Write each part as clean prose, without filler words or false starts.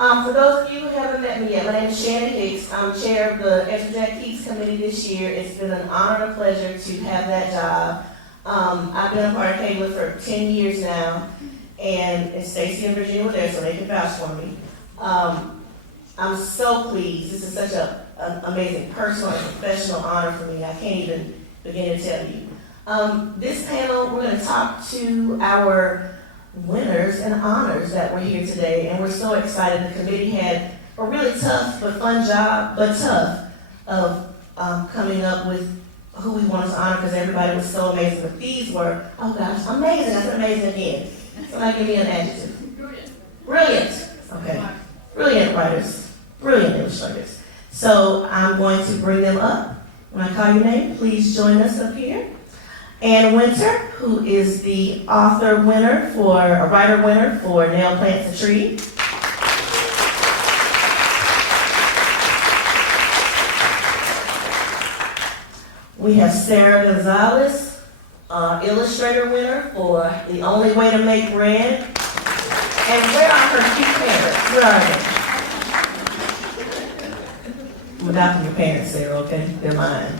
For those of you who haven't met me yet, my name is Shannon Hicks. I'm chair of the Ezra Keats committee this year. It's been an honor and a pleasure to have that job. I've been a part of Cable for 10 years now, and Stacy and Virginia were there, so they can vouch for me. I'm so pleased. This is such an amazing personal and professional honor for me. I can't even begin to tell you. This panel, we're going to talk to our winners and honors that were here today, and we're so excited. The committee had a really tough but fun job, but tough, of coming up with who we wanted to honor because everybody was so amazing. But these were, oh gosh, amazing. That's amazing again. Somebody give me an adjective. Brilliant. Brilliant. Okay. Brilliant writers. Brilliant illustrators. So I'm going to bring them up. When I call your name, please join us up here. And Wynter, who is the writer winner for Nail Plants a Tree. We have Sarah Gonzales, illustrator winner for The Only Way to Make Bread. And where are her cute parents? Where are they? I'm adopting your parents, Sarah, okay? They're mine.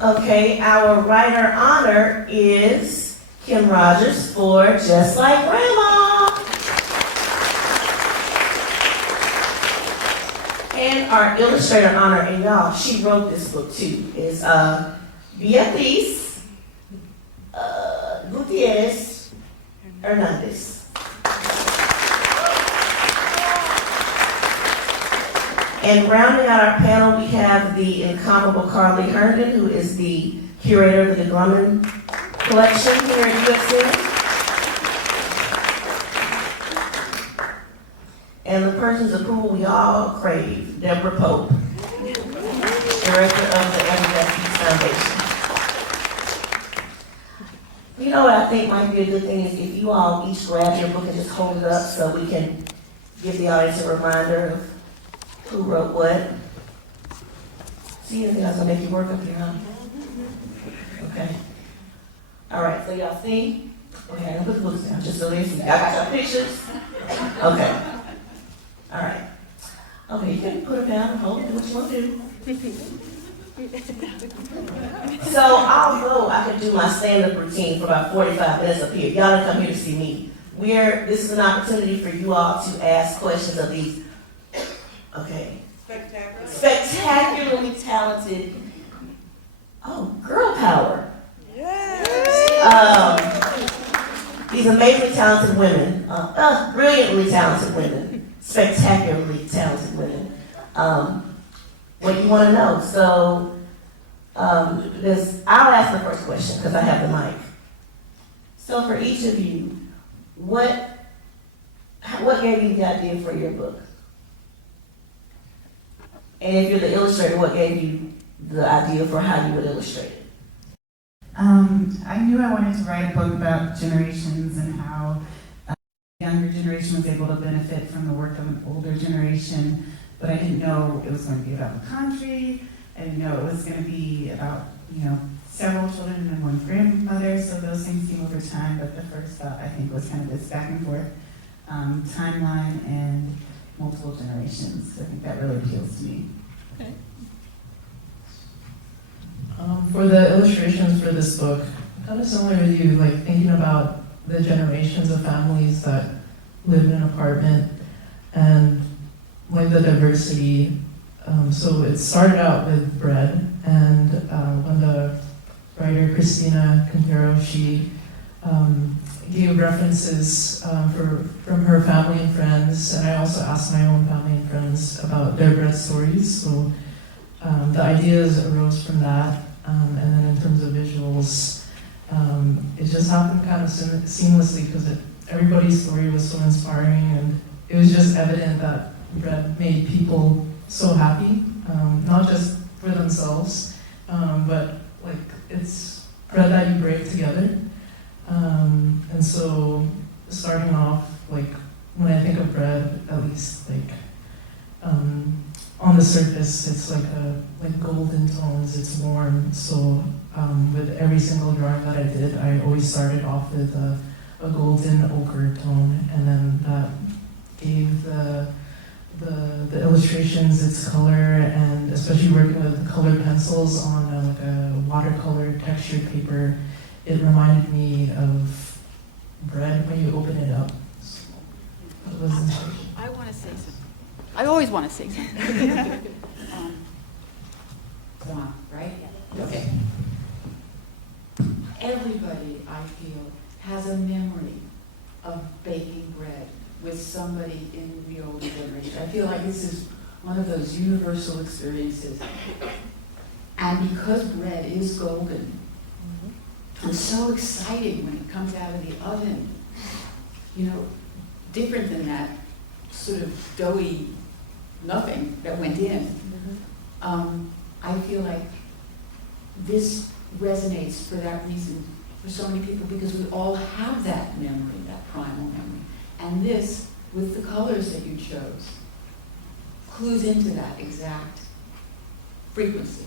Okay, our writer honor is Kim Rogers for Just Like Grandma. And our illustrator honor, and y'all, she wrote this book too, is Beatriz Gutierrez Hernandez. And rounding out our panel, we have the incomparable Carly Herndon, who is the curator of the Grumman collection here at USC. And the person's approval we all crave, Deborah Pope, director of the Ezra Foundation. You know what I think might be a good thing is if you all each grab your book and just hold it up so we can give the audience a reminder of who wrote what? See, anything else gonna make you work up here, huh? Okay. All right, so y'all see? Okay, I'm gonna put the books down just so they see. I got your pictures? Okay. All right. Okay, you can put them down and hold it, do what you want to do. So although I could do my stand-up routine for about 45 minutes up here, y'all didn't come here to see me. This is an opportunity for you all to ask questions of these spectacularly talented, girl power. These amazingly talented women, brilliantly talented women, spectacularly talented women. What do you want to know? So, I'll ask the first question because I have the mic. So for each of you, what gave you the idea for your book? And if you're the illustrator, what gave you the idea for how you would illustrate it? I knew I wanted to write a book about generations and how the younger generation was able to benefit from the work of an older generation, but I didn't know it was going to be about the country. I didn't know it was going to be about, several children and one grandmother, so those things came over time, but the first thought, I think, was kind of this back and forth timeline and multiple generations. I think that really appeals to me. Okay. For the illustrations for this book, kind of similar to you, like thinking about the generations of families that live in an apartment and like the diversity. So it started out with bread, and when the writer Christina Quintero, she gave references from her family and friends, and I also asked my own family and friends about their bread stories. So the ideas arose from that, and then in terms of visuals, it just happened kind of seamlessly because everybody's story was so inspiring, and it was just evident that bread made people so happy, not just for themselves, but like it's bread that you break together. And so starting off, like when I think of bread, at least like on the surface, it's like golden tones, it's warm. So with every single drawing that I did, I always started off with a golden ochre tone, and then that gave the illustrations its color, and especially working with colored pencils on like a watercolor textured paper, it reminded me of bread when you open it up. It was inspiration. I want to say something. I always want to say something. Come on, right? Okay. Everybody, I feel, has a memory of baking bread with somebody in the older generation. I feel like this is one of those universal experiences. And because bread is golden, and so exciting when it comes out of the oven, you know, different than that sort of doughy nothing that went in. I feel like this resonates for that reason for so many people, because we all have that memory, that primal memory. And this, with the colors that you chose, clues into that exact frequency.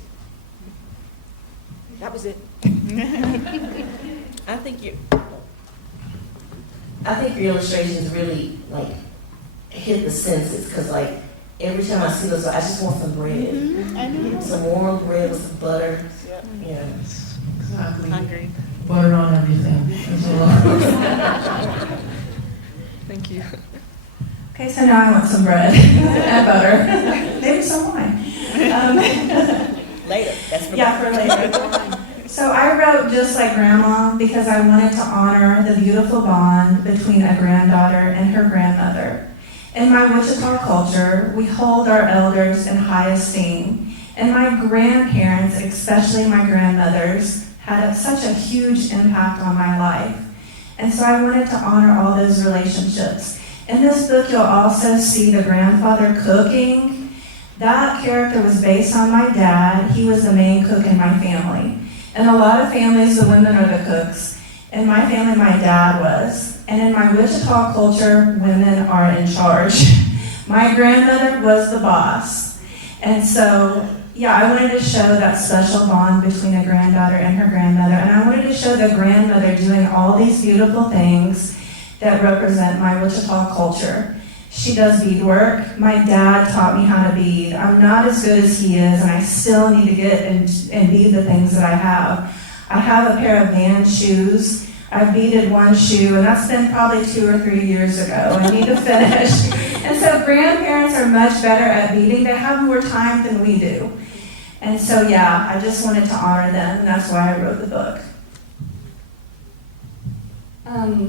That was it. I think your illustrations really like hit the senses, because like every time I see those, I just want some bread. Some warm bread with some butter. Yeah. Exactly. Hungry. Butter on everything as well. Thank you. Okay, so now I want some bread and butter. Maybe some wine. Later. That's for For later. So I wrote Just Like Grandma because I wanted to honor the beautiful bond between a granddaughter and her grandmother. In my Wichita culture, we hold our elders in high esteem, and my grandparents, especially my grandmothers, had such a huge impact on my life. And so I wanted to honor all those relationships. In this book, you'll also see the grandfather cooking. That character was based on my dad. He was the main cook in my family. In a lot of families, the women are the cooks. In my family, my dad was. And in my Wichita culture, women are in charge. My grandmother was the boss. And so, I wanted to show that special bond between a granddaughter and her grandmother. And I wanted to show the grandmother doing all these beautiful things that represent my Wichita culture. She does beadwork. My dad taught me how to bead. I'm not as good as he is, and I still need to get and bead the things that I have. I have a pair of Van shoes. I've beaded one shoe, and that's been probably 2 or 3 years ago. I need to finish. And so grandparents are much better at beading. They have more time than we do. And so, I just wanted to honor them, and that's why I wrote the book.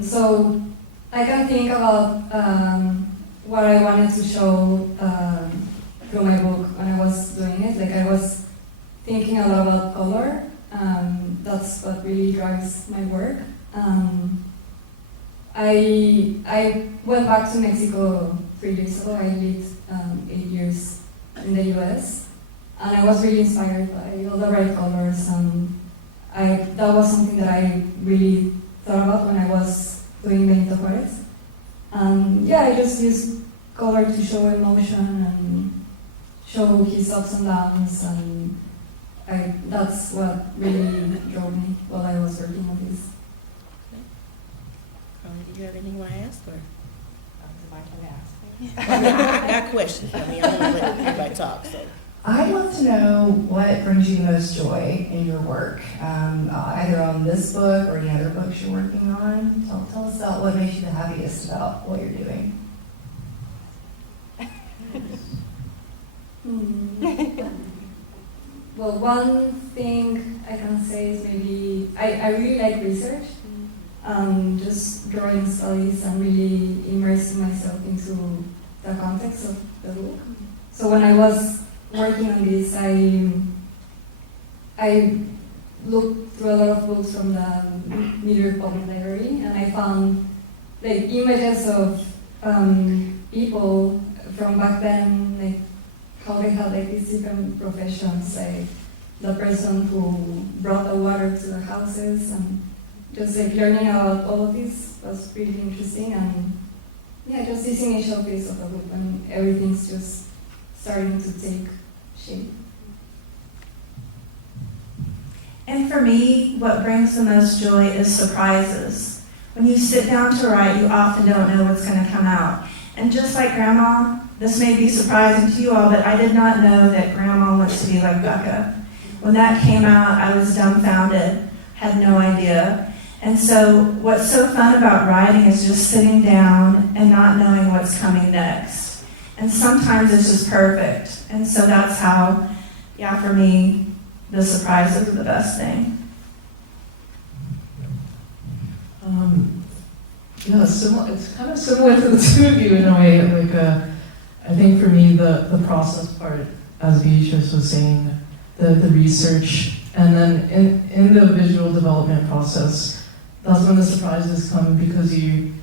So I can think about what I wanted to show through my book when I was doing it. Like, I was thinking a lot about color. That's what really drives my work. I went back to Mexico 3 years ago. I lived 8 years in the US, and I was really inspired by all the bright colors. That was something that I really thought about when I was doing Benito Juarez. I just used color to show emotion and show his ups and downs, and that's what really drove me while I was working on this. Do you have anything you want to ask? Or? I got questions. I don't want to let everybody talk. So. I'd love to know what brings you the most joy in your work, either on this book or any other books you're working on. Tell us about what makes you the happiest about what you're doing. Well, one thing I can say is maybe I really like research, just drawing studies and really immersing myself into the context of the book. So when I was working on this, I looked through a lot of books from the New York Public Library, and I found like images of people from back then, like how they had like these different professions, like the person who brought the water to the houses, and just like learning about all of this was really interesting. And just this initial phase of the book when everything's just starting to take shape. And for me, what brings the most joy is surprises. When you sit down to write, you often don't know what's going to come out. And just like Grandma, this may be surprising to you all, but I did not know that Grandma wants to be like Becca. When that came out, I was dumbfounded, had no idea. And so what's so fun about writing is just sitting down and not knowing what's coming next. And sometimes it's just perfect. And so that's how, yeah, for me, the surprises are the best thing. Yeah, it's kind of similar to the two of you in a way. Like, I think for me, the process part, as Beatriz was saying, the research, and then in the visual development process, that's when the surprises come, because you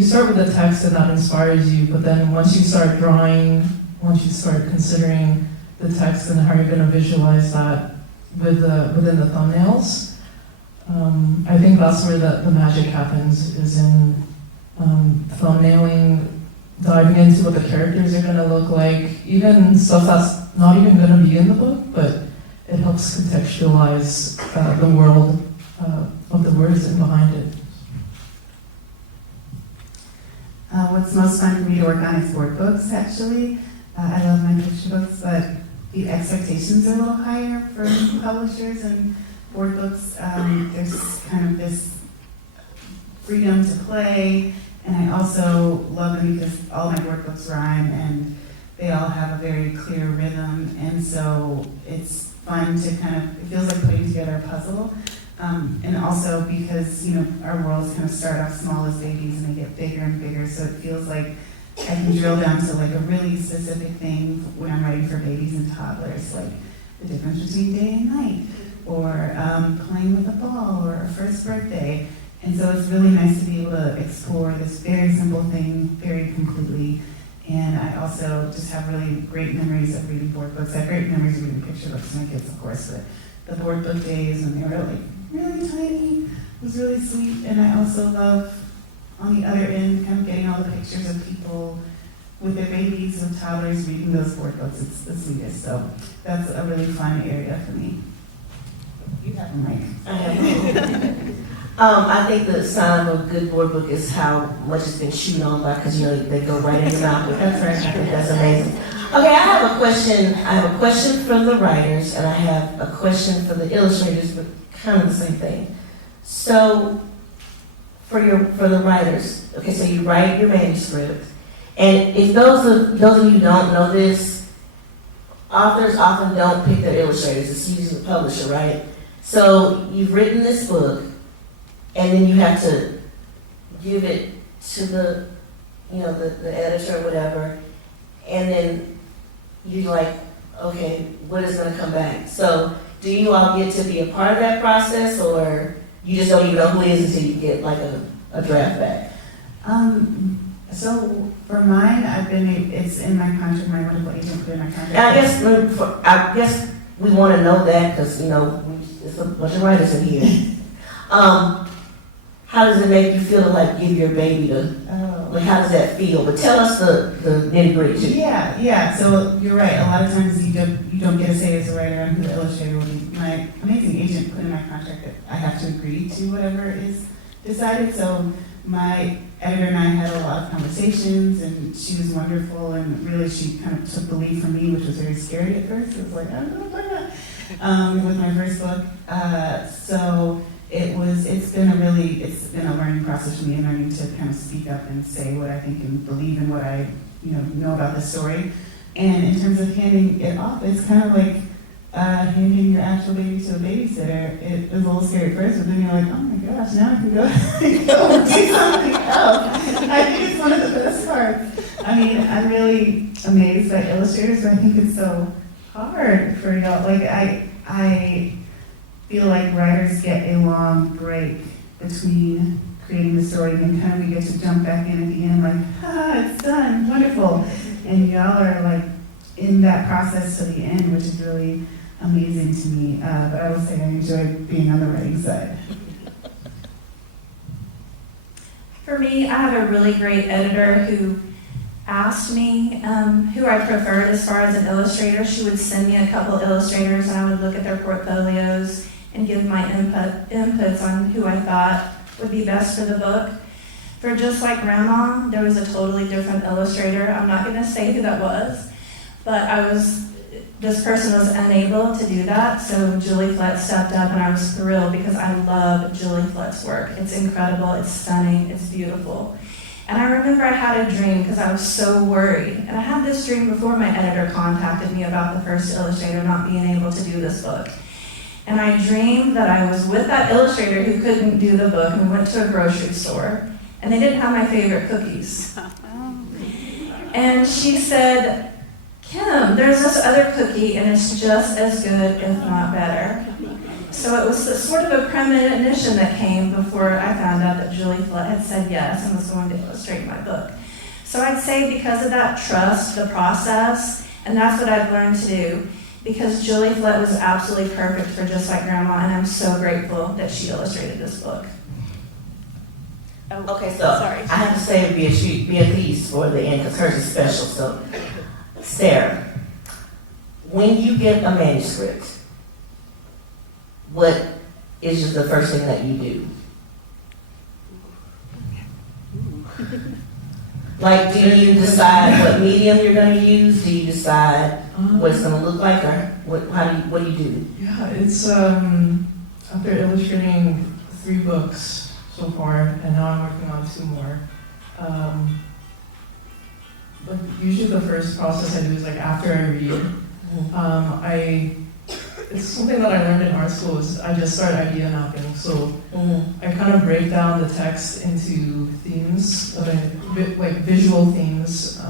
start with the text and that inspires you, but then once you start drawing, once you start considering the text and how you're going to visualize that within the thumbnails, I think that's where the magic happens, is in thumbnailing, diving into what the characters are going to look like, even stuff that's not even going to be in the book, but it helps contextualize the world of the words and behind it. What's most fun for me to work on is board books, actually. I love my picture books, but the expectations are a little higher for publishers and board books. There's kind of this freedom to play, and I also love them because all my board books rhyme and they all have a very clear rhythm, and so it's fun to kind of, it feels like putting together a puzzle. And also because, you know, our worlds kind of start off small as babies and they get bigger and bigger, so it feels like I can drill down to like a really specific thing when I'm writing for babies and toddlers, like the difference between day and night, or playing with a ball, or a first birthday. And so it's really nice to be able to explore this very simple thing very completely. And I also just have really great memories of reading board books. I have great memories of reading picture books to my kids, of course, but the board book days when they were like really tiny was really sweet. And I also love, on the other end, kind of getting all the pictures of people with their babies and toddlers reading those board books. It's the sweetest. So that's a really fun area for me. You have a mic. I have I think the sign of a good board book is how much it's been chewed on by, because, you know, they go right in your mouth. That's right. I think that's amazing. Okay, I have a question. I have a question from the writers, and I have a question for the illustrators, but kind of the same thing. So, for the writers, okay, so you write your manuscript, and if those of you who don't know this, authors often don't pick their illustrators. It's usually the publisher, right? So you've written this book, and then you have to give it to the, you know, the editor or whatever, and then you're like, okay, what is going to come back? So do you all get to be a part of that process, or you just don't even know who it is until you get like a draft back? So for mine, it's in my contract, my wonderful agent put in my contract. And I guess we want to know that, because, you know, there's a bunch of writers in here. How does it make you feel to like give your baby to, like how does that feel? But tell us the nitty-gritty. Yeah, so you're right. A lot of times you don't get a say as a writer on who the illustrator will be. My amazing agent put in my contract that I have to agree to whatever is decided. So my editor and I had a lot of conversations, and she was wonderful, and really she kind of took the lead from me, which was very scary at first. It was like, I don't know what I'm talking about, with my first book. So it's been a learning process for me, and learning to kind of speak up and say what I think and believe in what I know about the story. And in terms of handing it off, it's kind of like handing your actual baby to a babysitter. It was a little scary at first, but then you're like, oh my gosh, now I can go and do something else. I think it's one of the best parts. I mean, I'm really amazed by illustrators, but I think it's so hard for y'all. Like, I feel like writers get a long break between creating the story, and then kind of we get to jump back in at the end, like, it's done, wonderful. And y'all are like in that process to the end, which is really amazing to me. But I will say I enjoy being on the writing side. For me, I have a really great editor who asked me who I preferred as far as an illustrator. She would send me a couple illustrators, and I would look at their portfolios and give my inputs on who I thought would be best for the book. For Just Like Grandma, there was a totally different illustrator. I'm not gonna say who that was, but this person was unable to do that, so Julie Flett stepped up, and I was thrilled because I love Julie Flett's work. It's incredible, it's stunning, it's beautiful. And I remember I had a dream because I was so worried. And I had this dream before my editor contacted me about the first illustrator not being able to do this book. And I dreamed that I was with that illustrator who couldn't do the book, and we went to a grocery store, and they didn't have my favorite cookies. And she said, Kim, there's this other cookie, and it's just as good, if not better. So it was sort of a premonition that came before I found out that Julie Flett had said yes and was going to illustrate my book. So I'd say because of that, trust the process, and that's what I've learned to do. Because Julie Flett was absolutely perfect for Just Like Grandma, and I'm so grateful that she illustrated this book. Okay, so Sorry. I have to say Beatriz for the end because hers is special. So, Sarah, when you get a manuscript, what is just the first thing that you do? Like, do you decide what medium you're going to use? Do you decide what it's going to look like, or what do you do? Yeah, it's after illustrating 3 books so far, and now I'm working on 2 more. But usually the first process I do is like after I read. It's something that I learned in art school is I just start idea mapping. So I kind of break down the text into themes, like visual themes.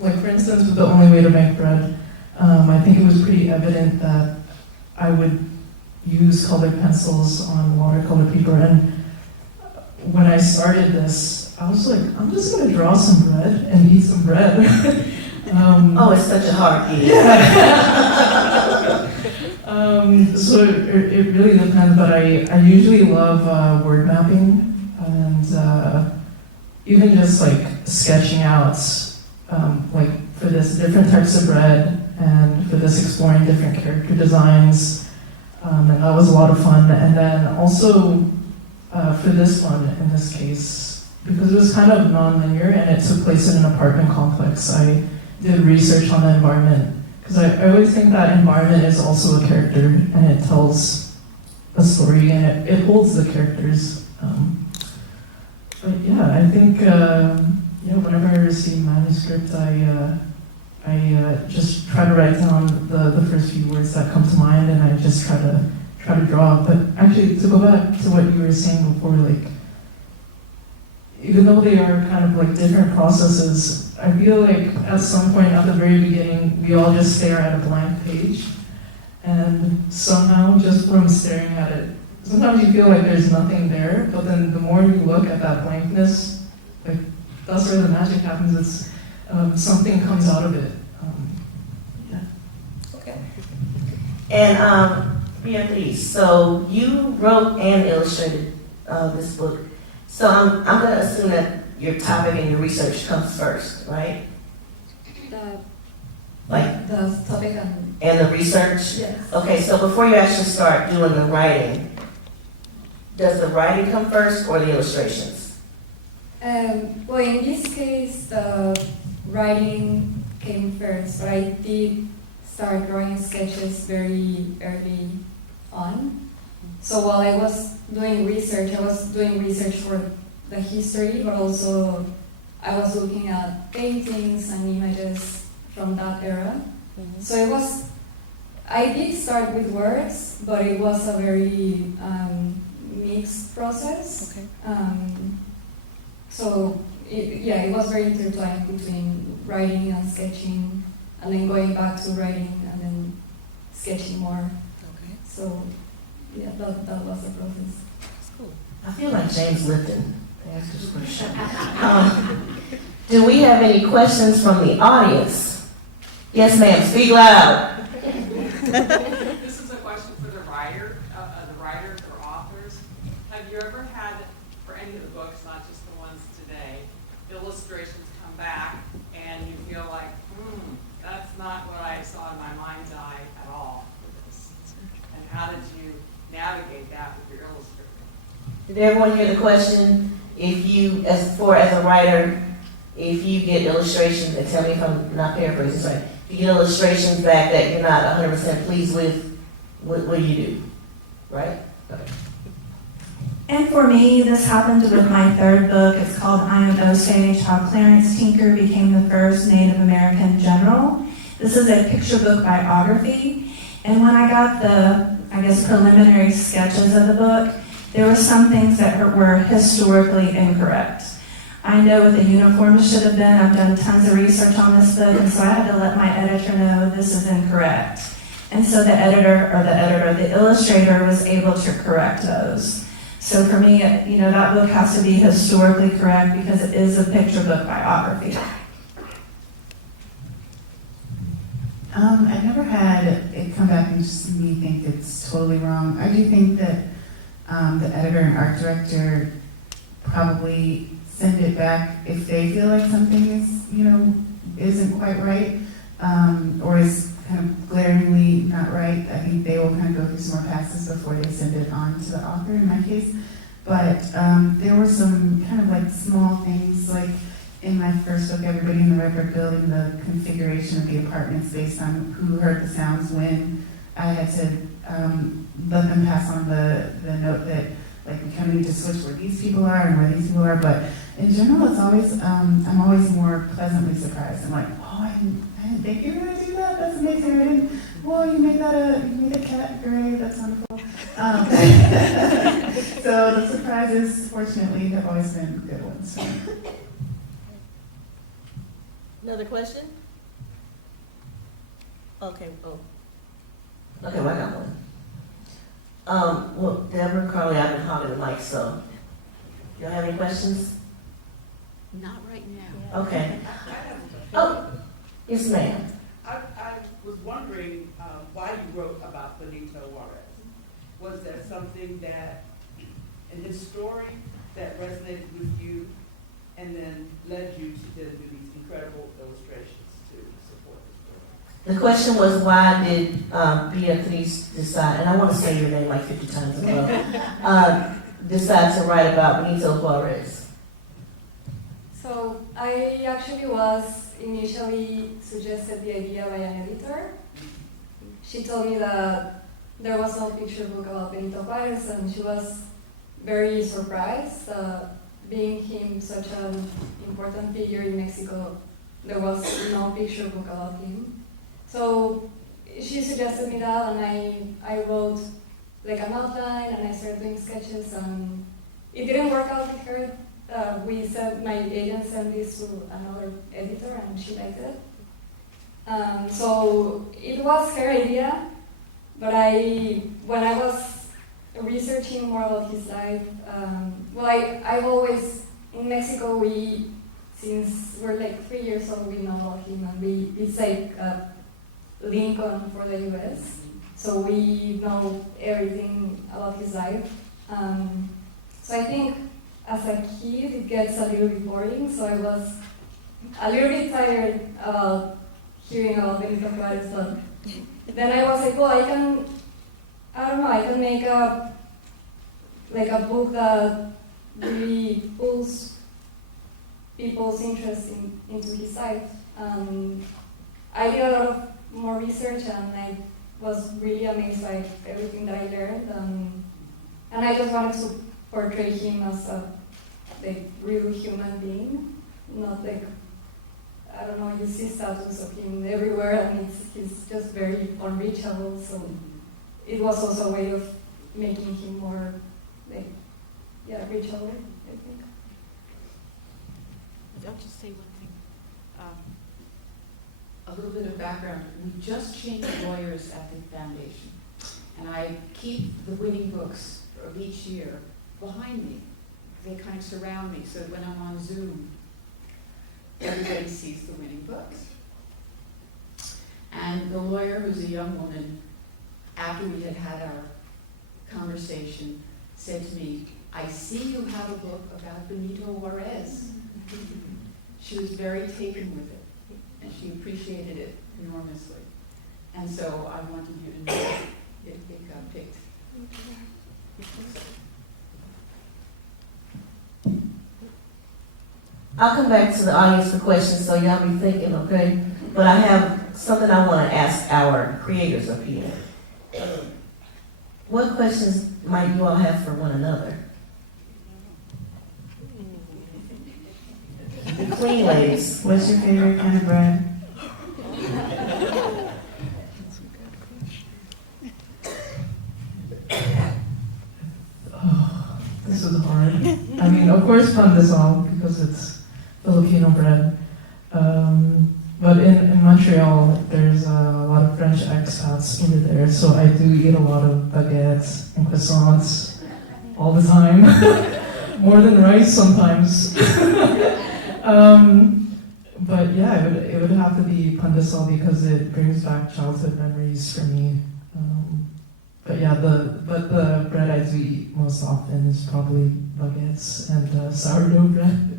Like for instance, with The Only Way to Make Bread, I think it was pretty evident that I would use colored pencils on watercolor paper. And when I started this, I was like, I'm just going to draw some bread and eat some bread. It's such a hard game. Yeah. So it really depends, but I usually love word mapping and even just like sketching out, like for this different types of bread and for this exploring different character designs, and that was a lot of fun. And then also for this one, in this case, because it was kind of non-linear and it took place in an apartment complex, I did research on the environment. Because I always think that environment is also a character, and it tells a story, and it holds the characters. But yeah, I think whenever I receive manuscript, I just try to write down the first few words that come to mind, and I just try to draw. But actually, to go back to what you were saying before, like even though they are kind of like different processes, I feel like at some point at the very beginning, we all just stare at a blank page. And somehow, just from staring at it, sometimes you feel like there's nothing there, but then the more you look at that blankness, like that's where the magic happens. It's something comes out of it. Yeah. Okay. And Beatriz, so you wrote and illustrated this book. So I'm going to assume that your topic and your research comes first, right? The topic And the research? yes. Okay, so before you actually start doing the writing, does the writing come first or the illustrations? Well, in this case, the writing came first, but I did start drawing sketches very early on. So while I was doing research, for the history, but also I was looking at paintings and images from that era. So I did start with words, but it was a very mixed process. Okay. It was very intertwined between writing and sketching, and then going back to writing and then sketching more. Okay. So, yeah, that was the process. Cool. I feel like James Lipton. That's just for sure. Do we have any questions from the audience? Yes, ma'am. Speak loud. This is a question for the writers or authors. Have you ever had, for any of the books, not just the ones today, illustrations come back and you feel like, that's not what I saw in my mind's eye at all for this? And how did you navigate that with your illustrator? Did everyone hear the question? If you, as a writer, if you get illustrations, and tell me if I'm not paraphrasing right, if you get illustrations back that you're not 100% pleased with, what do you do? Right? Okay. And for me, this happened with my third book. It's called I Am Osage, How Clarence Tinker Became the First Native American General. This is a picture book biography. And when I got the, preliminary sketches of the book, there were some things that were historically incorrect. I know what the uniforms should have been. I've done tons of research on this book, and so I had to let my editor know this is incorrect. And so the illustrator was able to correct those. So for me, that book has to be historically correct because it is a picture book biography. I've never had it come back and just me think it's totally wrong. I do think that the editor and art director probably send it back if they feel like something is, isn't quite right, or is kind of glaringly not right. I think they will kind of go through some more passes before they send it on to the author in my case. But there were some kind of like small things, like in my first book, Everybody in the Record Building, the configuration of the apartments based on who heard the sounds when. I had to let them pass on the note that like we kind of need to switch where these people are and where these people are. But in general, it's always I'm always more pleasantly surprised. I'm like, oh, I didn't think you were gonna do that. That's amazing. I didn't. Well, you made a cat gray. That's wonderful. So the surprises, fortunately, have always been good ones. So. Another question? Okay, Okay, well, I got one. Well, Deborah, Carly, I've been hogging the mic, so. Y'all have any questions? Not right now. Okay. Oh, yes, ma'am. I was wondering why you wrote about Benito Juarez. Was there something that, in his story, that resonated with you and then led you to then do these incredible illustrations to support the story? The question was, why did Beatriz decide, and I want to say your name like 50 times in a row, decide to write about Benito Juarez? So I actually was initially suggested the idea by an editor. She told me that there was no picture book about Benito Juarez, and she was very surprised. Being him such an important figure in Mexico, there was no picture book about him. So she suggested me that, and I wrote like an outline, and I started doing sketches, and it didn't work out with her. My agent sent this to another editor, and she liked it. So it was her idea, but when I was researching more about his life, I've always, in Mexico, since we're like 3 years old, we know about him, and it's like Lincoln for the US, so we know everything about his life. So I think as a kid, it gets a little bit boring, so I was a little bit tired about hearing about Benito Juarez, but then I was like, well, I can make a book that really pulls people's interest into his life. I did a lot of more research, and I was really amazed by everything that I learned, and I just wanted to portray him as a real human being, not like, I don't know, you see statues of him everywhere, and he's just very unreachable, so it was also a way of making him more reachable, I think. I'll just say one thing. A little bit of background. We just changed lawyers at the foundation, and I keep the winning books of each year behind me. They kind of surround me, so when I'm on Zoom, everybody sees the winning books. And the lawyer, who's a young woman, after we had had our conversation, said to me, I see you have a book about Benito Juarez. She was very taken with it, and she appreciated it enormously. And so I wanted you to know it got picked. I'll come back to the audience for questions, so y'all be thinking, okay? But I have something I want to ask our creators up here. What questions might you all have for one another? The clean ladies. What's your favorite kind of bread? Oh, this is hard. I mean, of course, pandesal, because it's Filipino bread. But in Montreal, there's a lot of French expats over there, so I do eat a lot of baguettes and croissants all the time. More than rice sometimes. But yeah, it would have to be pandesal because it brings back childhood memories for me. But yeah, the bread I do eat most often is probably baguettes and sourdough bread.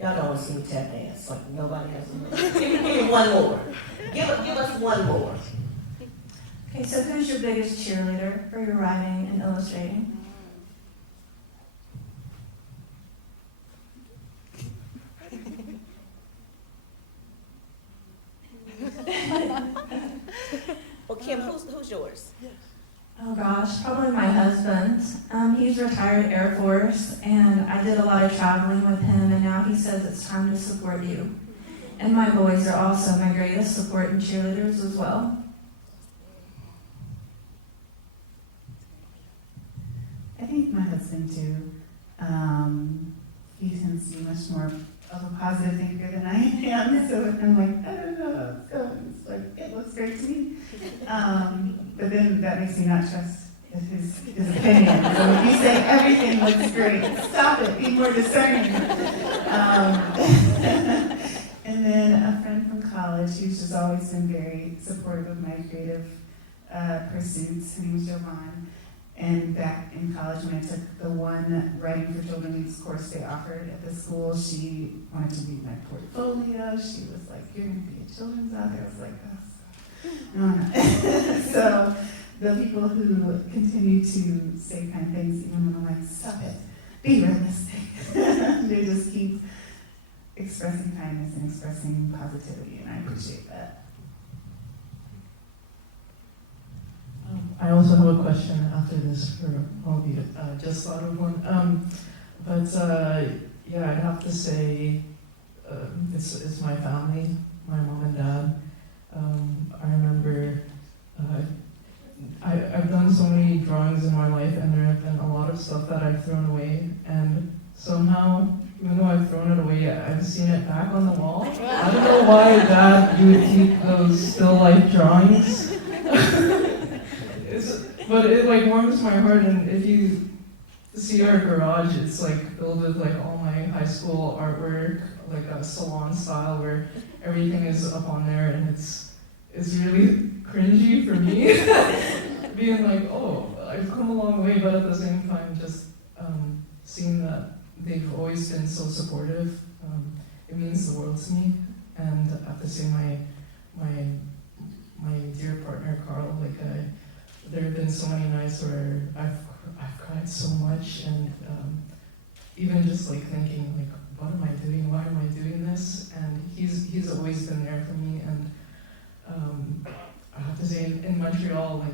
Y'all don't want to see me tap dance, like nobody has. Give me one more. Give us one more. Okay, so who's your biggest cheerleader for your writing and illustrating? Well, Kim, who's yours? Oh gosh, probably my husband. He's retired Air Force, and I did a lot of traveling with him, and now he says it's time to support you. And my boys are also my greatest support and cheerleaders as well. I think my husband too. He tends to be much more of a positive thinker than I am. So I'm like, I don't know, it's like, it looks great to me. But then that makes me not trust his opinion. So if you say everything looks great, stop it, be more discerning. And then a friend from college who's just always been very supportive of my creative pursuits. Her name was Jovan. And back in college, when I took the one Writing for Children Weeks course they offered at the school, she wanted to read my portfolio. She was like, "You're going to be a children's author." I was like, "Oh, no." So the people who continue to say kind things, even when I'm like, "Stop it, be realistic," they just keep expressing kindness and expressing positivity, and I appreciate that. I also have a question after this for all of you. Just thought of one. Yeah, I'd have to say it's my family, my mom and dad. I remember I've done so many drawings in my life, and there have been a lot of stuff that I've thrown away. And somehow, even though I've thrown it away, I've seen it back on the wall. I don't know why, Dad, you would keep those still life drawings. But it like warms my heart, and if you see our garage, it's like filled with like all my high school artwork, like a salon style where everything is up on there, and it's really cringy for me, being like, oh, I've come a long way, but at the same time, just seeing that they've always been so supportive, it means the world to me. And I have to say, my dear partner Carl, there have been so many nights where I've cried so much, and even just like thinking like, what am I doing? Why am I doing this? And he's always been there for me. And I have to say, in Montreal,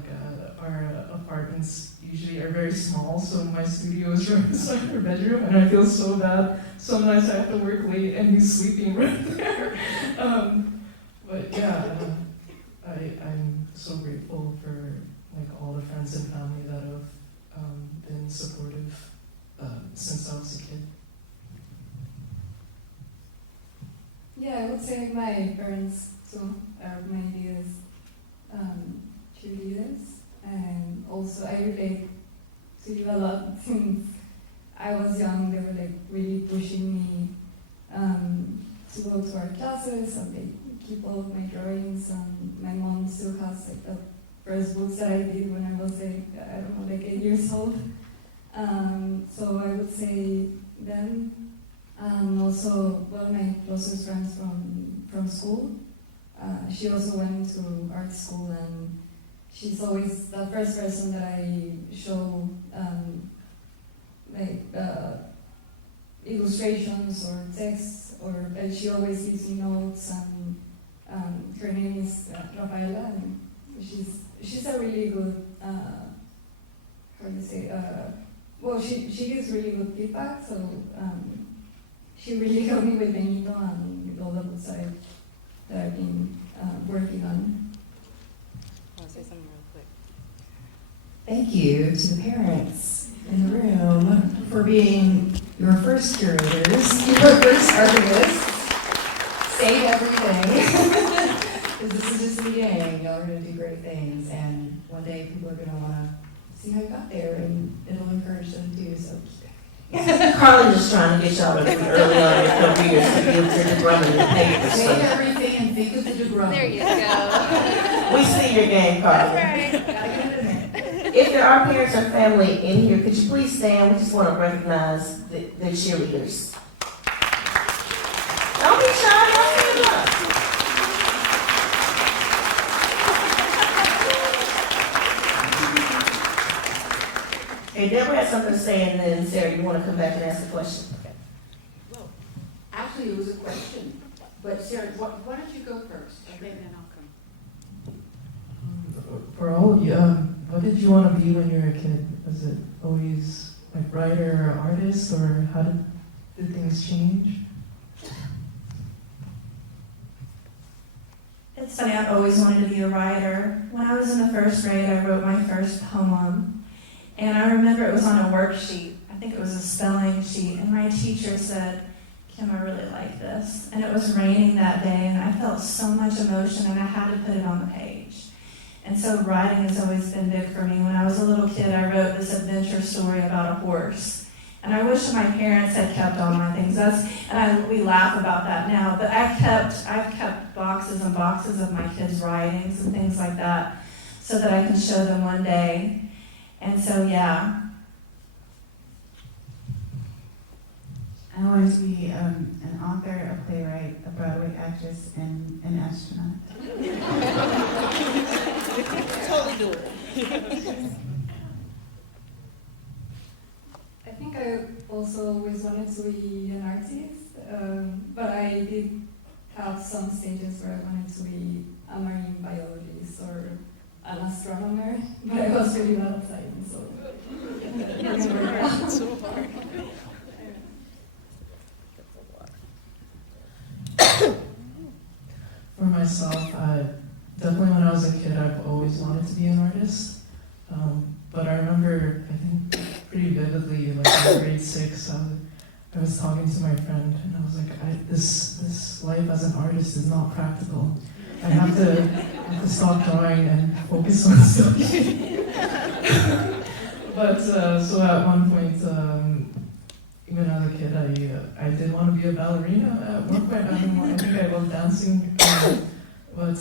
our apartments usually are very small, so my studio is right beside our bedroom, and I feel so bad. Some nights I have to work late, and he's sleeping right there. But yeah, I'm so grateful for all the friends and family that have been supportive since I was a kid. Yeah, I would say my parents too are my biggest cheerleaders, and also I relate to you a lot since I was young. They were really pushing me to go to our classes, and they keep all of my drawings. And my mom still has the first books that I did when I was 8 years old. So I would say them. Also, my closest friends from school. she also went to art school, and she's always the first person that I show illustrations or texts, and she always gives me notes. And her name is Rafaela, and she's a really good how do you say? Well, she gives really good feedback. So she really helped me with Benito and with all the books that I've been working on. I'll say something real quick. Thank you to the parents in the room for being your first curators, your first artists. Save everything. Because this is just the beginning. Y'all are going to do great things, and one day people are going to want to see how you got there, and it'll encourage them to. So keep Carly's just trying to get y'all ready for early on in your careers to give to the drumming and paper. save everything and think of the degrum. There you go. We see your game, Carly. Gotta get it in there. If there are parents or family in here, could you please stand? We just want to recognize the cheerleaders. Don't be shy, don't stand up. Hey, Deborah has something to say, and then Sarah, you want to come back and ask a question? Well, actually, it was a question, but Sarah, why don't you go first? Okay, then I'll come. For all of you, what did you want to be when you were a kid? Was it always like writer or artist, or how did things change? It's funny, I've always wanted to be a writer. When I was in the first grade, I wrote my first poem. And I remember it was on a worksheet. I think it was a spelling sheet. And my teacher said, Kim, I really like this. And it was raining that day, and I felt so much emotion, and I had to put it on the page. And so writing has always been big for me. When I was a little kid, I wrote this adventure story about a horse. And I wish my parents had kept all my things. We laugh about that now, but I've kept boxes and boxes of my kids' writings and things like that so that I can show them one day. And so, yeah. I wanted to be an author, a playwright, a Broadway actress, and an astronaut. Totally do it. I think I also always wanted to be an artist, but I did have some stages where I wanted to be a marine biologist or an astronomer, but I was really bad at science, so it didn't work out. So hard. For myself, definitely when I was a kid, I've always wanted to be an artist. But I remember, I think pretty vividly, like in grade 6, I was talking to my friend, and I was like, this life as an artist is not practical. I have to stop drawing and focus on studying. But so at one point, even as a kid, I did want to be a ballerina. At one point, I think I loved dancing. But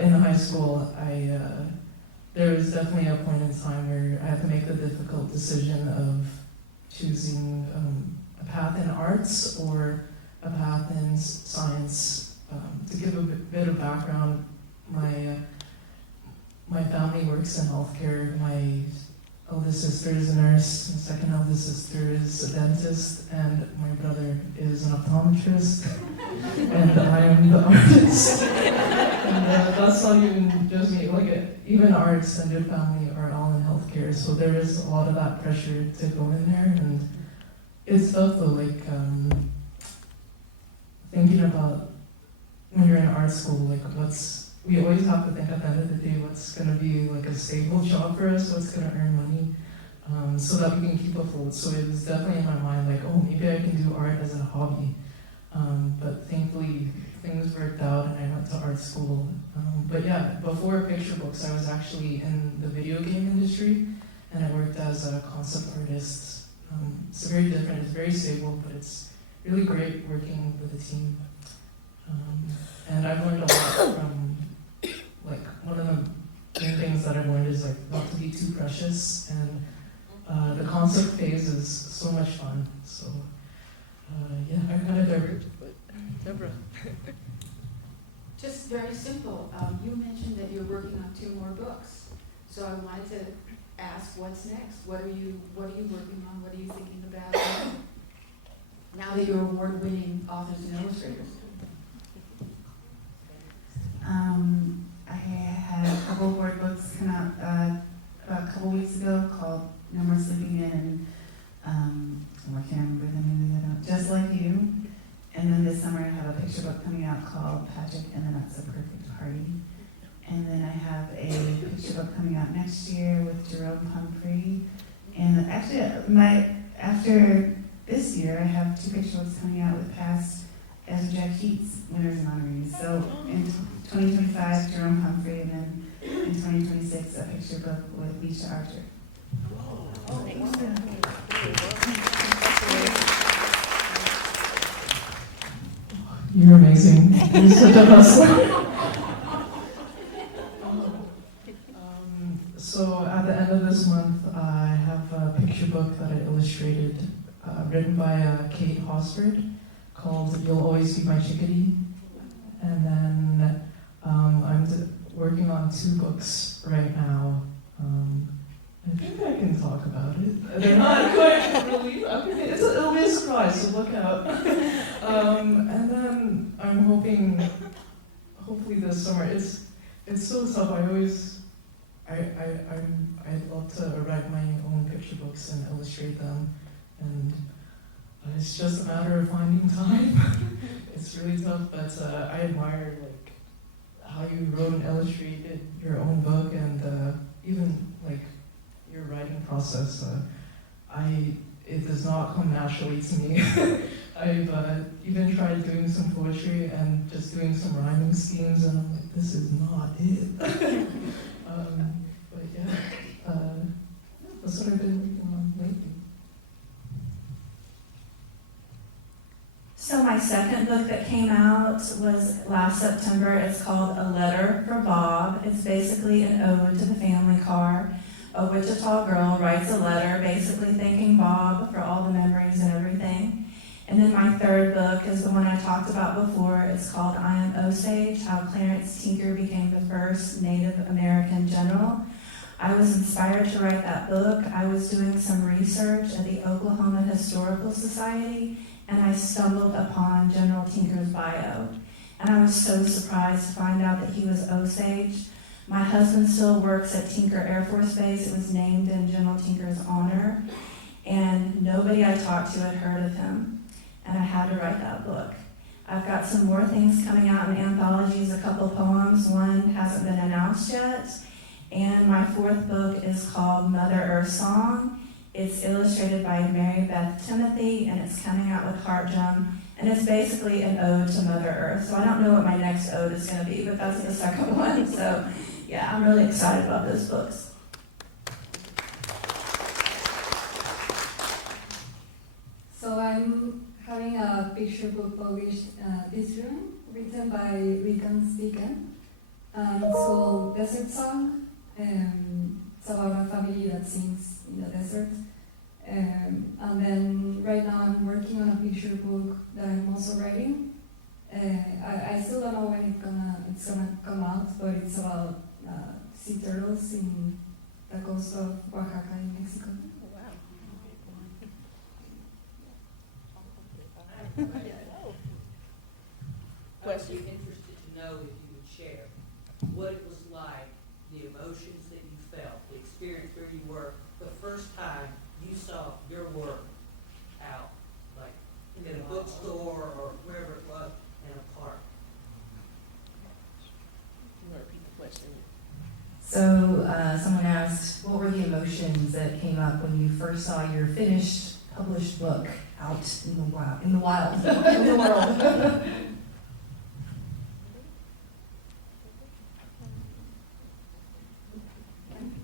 in high school, there was definitely a point in time where I had to make the difficult decision of choosing a path in arts or a path in science. To give a bit of background, my family works in healthcare. My eldest sister is a nurse, my second eldest sister is a dentist, and my brother is an optometrist, and I am the artist. And that's not even just me, like even our extended family are all in healthcare, so there is a lot of that pressure to go in there, and it's tough though, like thinking about when you're in art school, like we always have to think at the end of the day what's going to be like a stable job for us, what's going to earn money, so that we can keep afloat. So it was definitely in my mind like, oh, maybe I can do art as a hobby. But thankfully things worked out and I went to art school. But yeah, before picture books, I was actually in the video game industry, and I worked as a concept artist. It's very different, it's very stable, but it's really great working with a team. And I've learned a lot from, like, one of the main things that I've learned is like not to be too precious, and the concept phase is so much fun. So yeah, I kind of diverged, but Deborah. Just just very simple. You mentioned that you're working on 2 more books. So I wanted to ask, what's next? What are you working on? What are you thinking about now that you're award-winning authors and illustrators? I had a couple board books come out about a couple weeks ago called No More Sleeping In and I can't remember the name of it. Just Like You. And then this summer I have a picture book coming out called Patrick and the Not So Perfect Party. And then I have a picture book coming out next year with Jerome Humphrey. And actually, after this year, I have 2 picture books coming out with past Ezra Keats winners and honorees. So in 2025, Jerome Humphrey, and then in 2026, a picture book with Misha Archer. You're amazing. You're such a hustler. So at the end of this month, I have a picture book that I illustrated, written by Kate Hosford, called You'll Always Be My Chickadee. And then I'm working on 2 books right now. I think I can talk about it. They're not quite released. Okay, it'll be a surprise, so look out. And then I'm hopefully this summer. It's so tough. I'd love to write my own picture books and illustrate them, and it's just a matter of finding time. It's really tough, but I admire like how you wrote and illustrated your own book, and even like your writing process. It does not come naturally to me. I've even tried doing some poetry and just doing some rhyming schemes, and I'm like, this is not it. But yeah, that's what I've been working on lately. So my second book that came out was last September. It's called A Letter for Bob. It's basically an ode to the family car. A Wichita girl writes a letter basically thanking Bob for all the memories and everything. And then my third book is the one I talked about before. It's called I Am Osage, How Clarence Tinker Became the First Native American General. I was inspired to write that book. I was doing some research at the Oklahoma Historical Society, and I stumbled upon General Tinker's bio. And I was so surprised to find out that he was Osage. My husband still works at Tinker Air Force Base. It was named in General Tinker's honor, and nobody I talked to had heard of him, and I had to write that book. I've got some more things coming out in anthologies, a couple poems. One hasn't been announced yet, and my 4th book is called Mother Earth Song. It's illustrated by Mary Beth Timothy, and it's coming out with Heart Drum, and it's basically an ode to Mother Earth. So I don't know what my next ode is going to be, but that's the second one. So yeah, I'm really excited about those books. So I'm having a picture book published this June, written by Rickon Deacon. It's called Desert Song. It's about a family that sings in the desert. And then right now I'm working on a picture book that I'm also writing. I still don't know when it's gonna come out, but it's about sea turtles in the coast of Oaxaca in Mexico. I would be interested to know if you would share what it was like, the emotions that you felt, the experience where you were the first time you saw your work out, like in a bookstore or wherever it was, in a park. You want to repeat the question? So someone asked, what were the emotions that came up when you first saw your finished, published book out in the wild, in the world?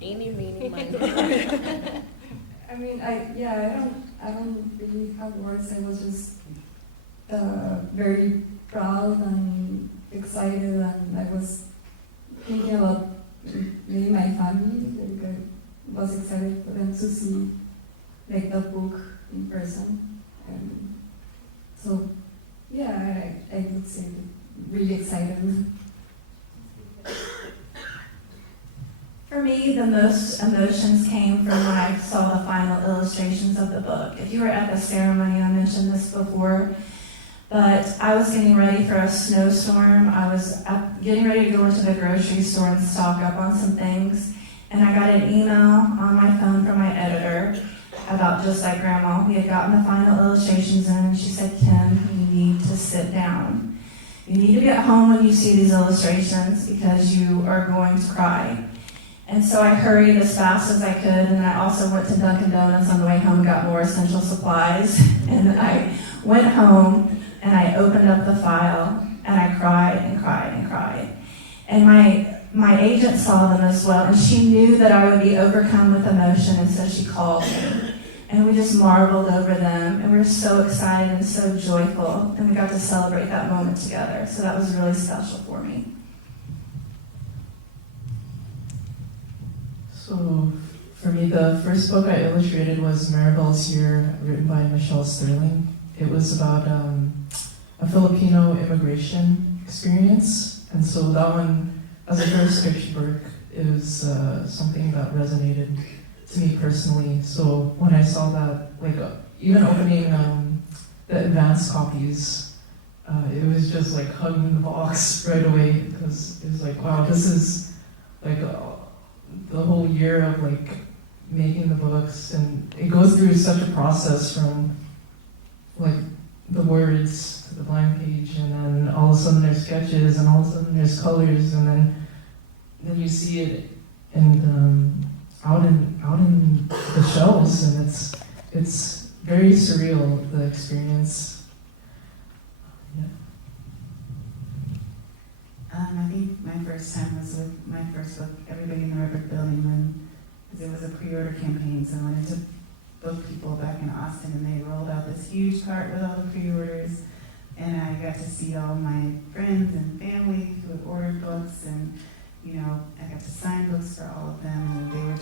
Any, meeny, miny. I mean, I don't really have words. I was just very proud and excited, and I was thinking about maybe my family. Like I was excited for them to see like the book in person, and so yeah, I would say really excited. For me, the most emotions came from when I saw the final illustrations of the book. If you were at the ceremony, I mentioned this before, but I was getting ready for a snowstorm. I was getting ready to go into the grocery store and stock up on some things, and I got an email on my phone from my editor about Just Like Grandma. We had gotten the final illustrations in, and she said, "Kim, you need to sit down. You need to be at home when you see these illustrations because you are going to cry." And so I hurried as fast as I could, and I also went to Dunkin' Donuts on the way home and got more essential supplies. And I went home, and I opened up the file, and I cried and cried and cried. And my agent saw them as well, and she knew that I would be overcome with emotion, and so she called me. And we just marveled over them, and we were so excited and so joyful, and we got to celebrate that moment together. So that was really special for me. So, for me, the first book I illustrated was Maribel's Year, written by Michelle Sterling. It was about a Filipino immigration experience, and so that one, as a first picture book, it was something that resonated to me personally. So when I saw that, like even opening the advanced copies, it was just like hugging the box right away, because it was like, wow, this is like the whole year of like making the books, and it goes through such a process from like the words to the blank page, and then all of a sudden there's sketches, and all of a sudden there's colors, and then you see it and out in the shelves, and it's very surreal, the experience. Yeah. I think my first time was with my first book, Everybody in the Redbrick Building, when it was a pre-order campaign, so I wanted to book people back in Austin, and they rolled out this huge cart with all the pre-orders, and I got to see all my friends and family who had ordered books, and I got to sign books for all of them, and they were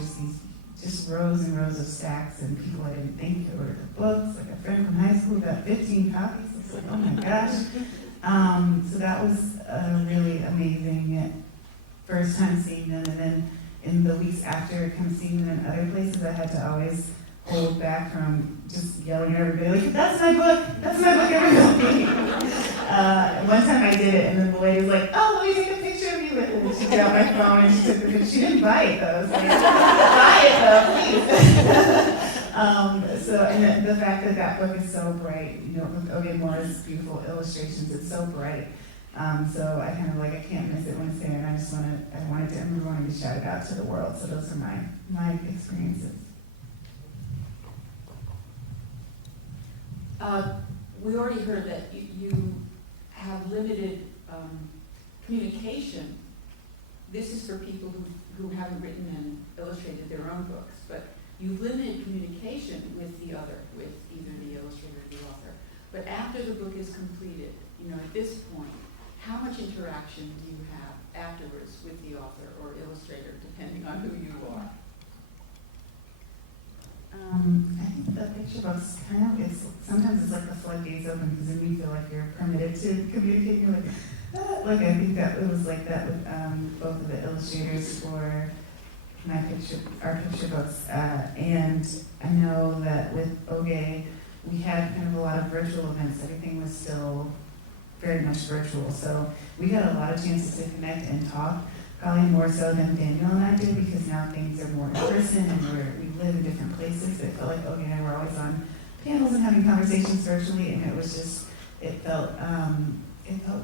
just rows and rows of stacks, and people I didn't think had ordered the books. Like a friend from high school got 15 copies. I was like, oh my gosh. So that was a really amazing first time seeing them, and then in the weeks after, come seeing them in other places, I had to always hold back from just yelling at everybody, like, that's my book, everybody. One time I did it, and then the lady was like, oh, let me take a picture of you with it. And she got my phone, and she took the picture. She didn't buy it, though. So buy it, though, please. And the fact that book is so bright, with O.J. Moore's beautiful illustrations, it's so bright. So I kind of I can't miss it when it's there, and I wanted to shout it out to the world. So those are my experiences. We already heard that you have limited communication. This is for people who haven't written and illustrated their own books, but you've limited communication with either the illustrator or the author. But after the book is completed, at this point, how much interaction do you have afterwards with the author or illustrator, depending on who you are? I think the picture books sometimes it's like the floodgates open, because then you feel like you're permitted to communicate. You're like I think that it was like that with both of the illustrators for our picture books, and I know that with Oge, we had kind of a lot of virtual events. Everything was still very much virtual, so we got a lot of chances to connect and talk. Probably more so than Daniel and I did, because now things are more in person, and we live in different places. It felt like Oge and I were always on panels and having conversations virtually, and it felt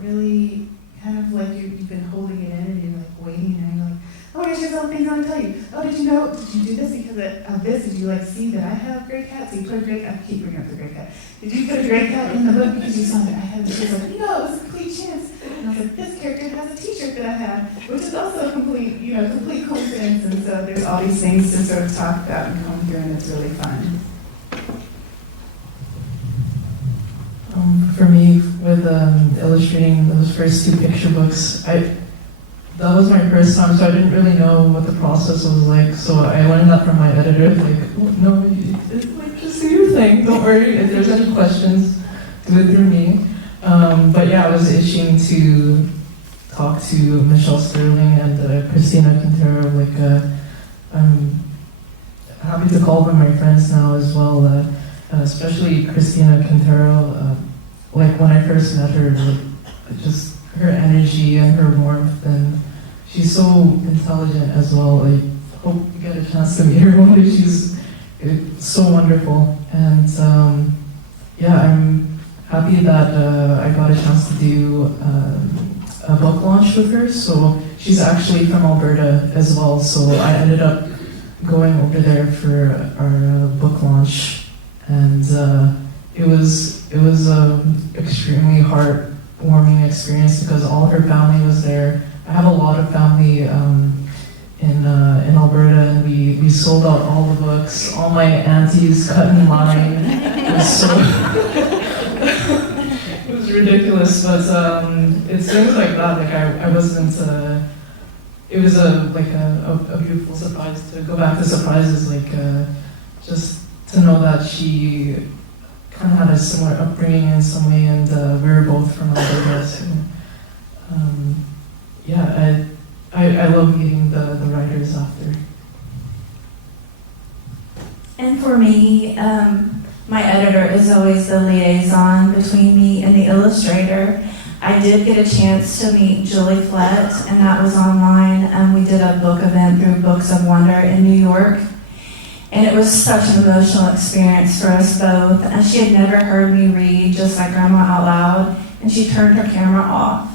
really kind of like you've been holding it in, and you're like waiting, and you're like, oh my gosh, there's all the things I want to tell you. Oh, did you do this because of this? Did you see that I have gray cat? So you put a gray cat, I keep bringing up the gray cat. Did you put a gray cat in the book because you saw that I had? She was like, it was a complete chance. And I was like, this character has a t-shirt that I have, which is also a complete coincidence. And so there's all these things to sort of talk about and comb through, and it's really fun. For me, with illustrating those first two picture books, that was my first time, so I didn't really know what the process was like. So I learned that from my editor, no, just do your thing. Don't worry. If there's any questions, do it through me. But yeah, I was itching to talk to Michelle Sterling and Christina Quintero, happy to call them my friends now as well, especially Christina Quintero. Like when I first met her, like, just her energy and her warmth, and she's so intelligent as well. I hope you get a chance to meet her one day. She's so wonderful, and yeah, I'm happy that I got a chance to do a book launch with her. So she's actually from Alberta as well, so I ended up going over there for our book launch, and it was extremely heartwarming experience because all her family was there. I have a lot of family in Alberta, and we sold out all the books. All my aunties cut in line. It was so it was ridiculous, but it's things like that. Like I wasn't. It was a beautiful surprise to go back to surprises. Like just to know that she kind of had a similar upbringing in some way, and we were both from Alberta. So yeah, I love meeting the writers after. And for me, my editor is always the liaison between me and the illustrator. I did get a chance to meet Julie Flett, and that was online, and we did a book event through Books of Wonder in New York. And it was such an emotional experience for us both. And she had never heard me read just like Grandma out loud, and she turned her camera off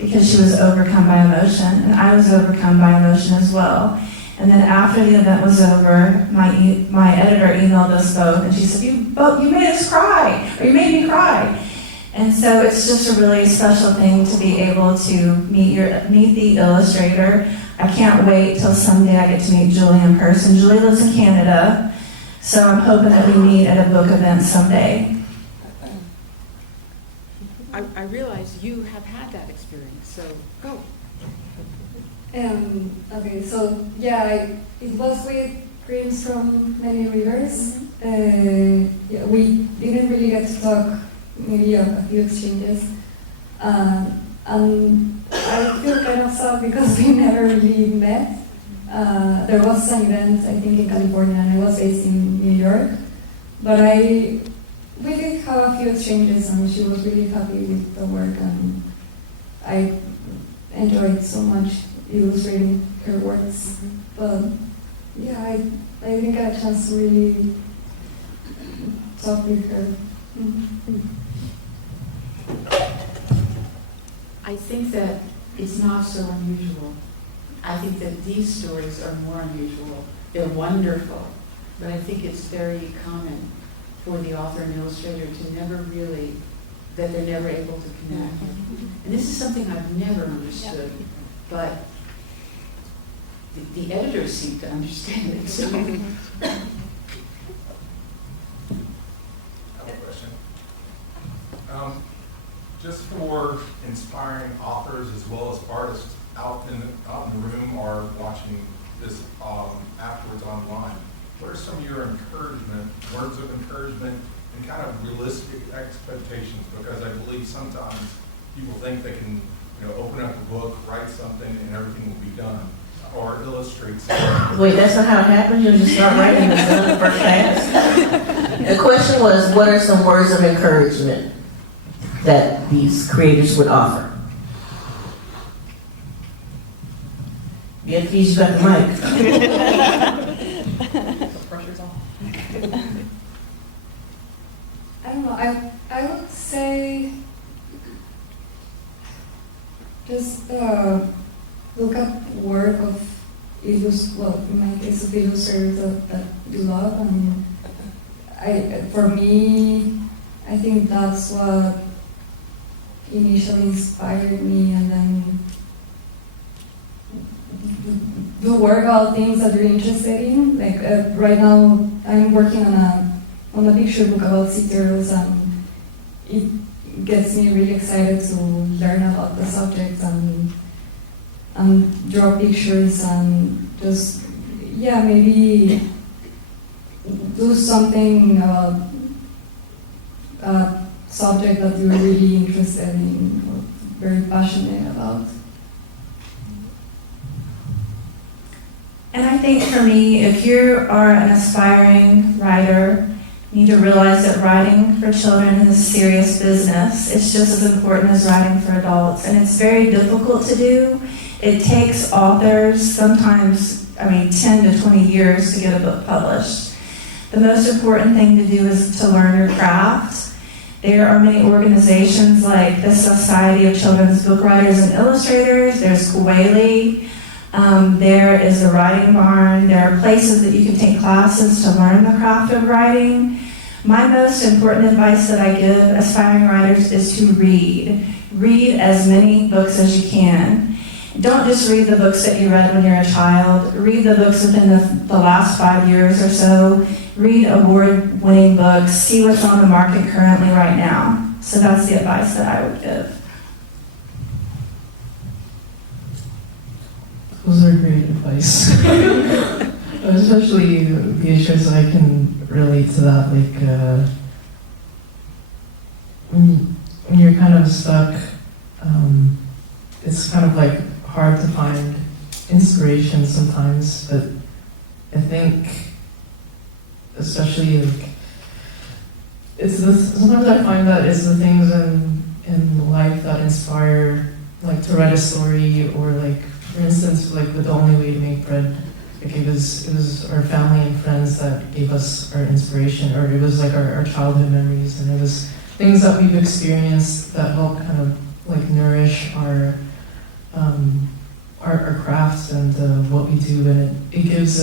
because she was overcome by emotion, and I was overcome by emotion as well. And then after the event was over, my editor emailed us both, and she said, you made us cry, or you made me cry. And so it's just a really special thing to be able to meet the illustrator. I can't wait till someday I get to meet Julie in person. Julie lives in Canada, so I'm hoping that we meet at a book event someday. I realize you have had that experience, so go. Okay, so yeah, it was with Dreams from Many Rivers. Yeah, we didn't really get to talk, maybe a few exchanges. And I feel kind of sad because we never really met. There was an event, I think, in California, and I was based in New York. But we did have a few exchanges, and she was really happy with the work, and I enjoyed so much illustrating her works. But yeah, I didn't get a chance to really talk with her. I think that it's not so unusual. I think that these stories are more unusual. They're wonderful, but I think it's very common for the author and illustrator to never really, that they're never able to connect. And this is something I've never understood, but the editors seem to understand it. So. I have a question. Just for inspiring authors as well as artists out in the room or watching this afterwards online, what are some of your words of encouragement and kind of realistic expectations? Because I believe sometimes people think they can, open up a book, write something, and everything will be done, or illustrate something. Wait, that's not how it happens? You'll just start writing and it's done first pass? The question was, what are some words of encouragement that these creators would offer? Beatriz, you got the mic. The pressure's on. I don't know, I would say just look at work of in my case of illustrators that you love, and for me, I think that's what initially inspired me, and then do work about things that you're interested in. Like right now, I'm working on a picture book about sea turtles, and it gets me really excited to learn about the subject and draw pictures and just maybe do something about a subject that you're really interested in or very passionate about. And I think for me, if you are an aspiring writer, you need to realize that writing for children is serious business. It's just as important as writing for adults, and it's very difficult to do. It takes authors sometimes, 10 to 20 years to get a book published. The most important thing to do is to learn your craft. There are many organizations like the Society of Children's Book Writers and Illustrators. There's Kuwaili. There is the Writing Barn. There are places that you can take classes to learn the craft of writing. My most important advice that I give aspiring writers is to read. Read as many books as you can. Don't just read the books that you read when you're a child. Read the books within the last 5 years or so. Read award-winning books. See what's on the market currently right now. So that's the advice that I would give. Those are great advice. Especially Beatriz, I can relate to that. Like when you're kind of stuck, it's kind of like hard to find inspiration sometimes. But I think, especially like, sometimes I find that it's the things in life that inspire, like to write a story, or like, for instance, like with The Only Way to Make Bread, like it was our family and friends that gave us our inspiration, or it was like our childhood memories, and it was things that we've experienced that help kind of like nourish our crafts and what we do, and it gives